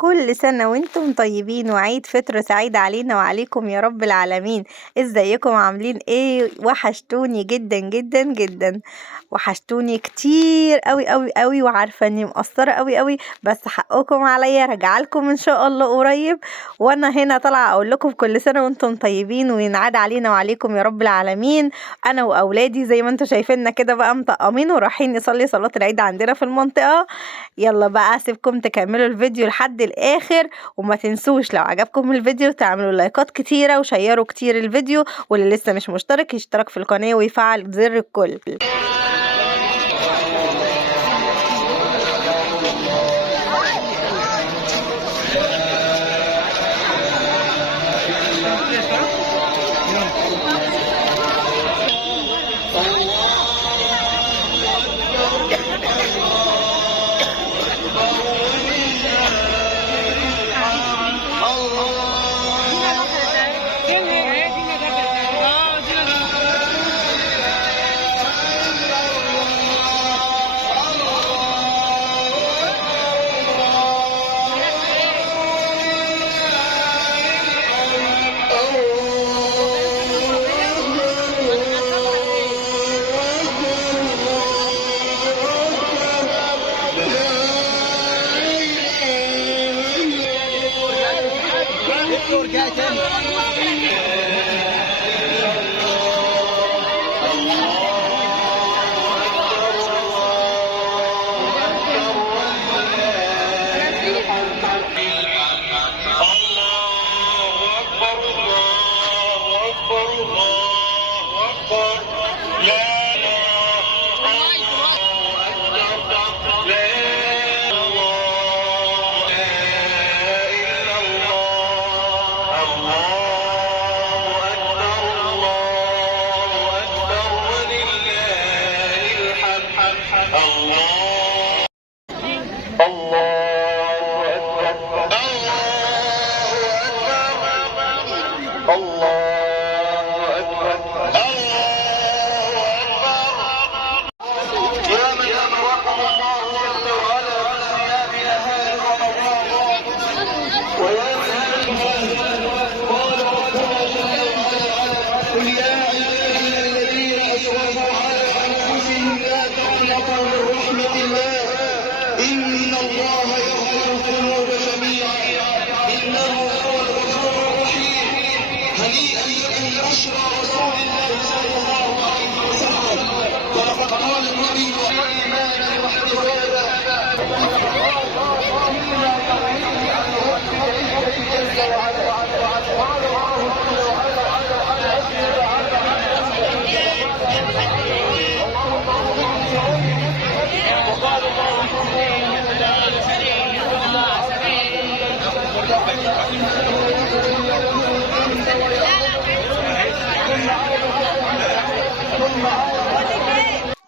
كل سنة وانتم طيبين وعيد فطر سعيد علينا وعليكم يا رب العالمين. ازيكم عاملين ايه؟ وحشتوني جدا جدا جدا، وحشتوني كتير قوي قوي قوي، وعارفة اني مقصرة قوي قوي، بس حقكم عليا، راجعلكم ان شاء الله قريب. وانا هنا طالعة اقول لكم كل سنة وانتم طيبين وينعاد علينا وعليكم يا رب العالمين. انا واولادي زي ما انتم شايفيننا كده بقى مطقمين ورايحين نصلي صلاة العيد عندنا في المنطقة. يلا بقى اسيبكم تكملوا الفيديو لحد الاخر، وما تنسوش لو عجبكم الفيديو تعملوا لايكات كتيرة وشيروا كتير الفيديو، واللي لسه مش مشترك يشترك في القناة ويفعل زر الكل.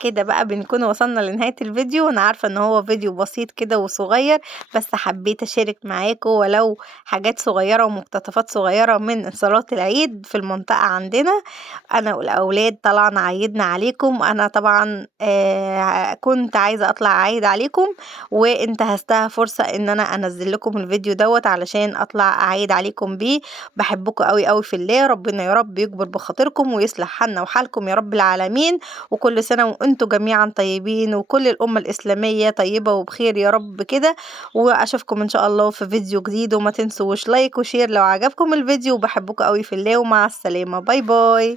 كده بقى بنكون وصلنا لنهاية الفيديو. انا عارفة ان هو فيديو بسيط كده وصغير، بس حبيت اشارك معاكم ولو حاجات صغيرة ومقتطفات صغيرة من صلاة العيد في المنطقة عندنا. انا والاولاد طلعنا عيدنا عليكم. انا طبعا كنت عايزة اطلع عيد عليكم، وانتهزتها فرصة ان انا انزل لكم الفيديو دوت علشان اطلع اعيد عليكم بيه. بحبكم قوي قوي في الله، ربنا يا رب يكبر بخاطركم ويصلح حالنا وحالكم يا رب العالمين. وكل سنة وانتم جميعا طيبين، وكل الأمة الإسلامية طيبة وبخير يا رب كده. وأشوفكم إن شاء الله في فيديو جديد، وما تنسوش لايك وشير لو عجبكم الفيديو. وبحبكم قوي في الله، ومع السلامة، باي باي.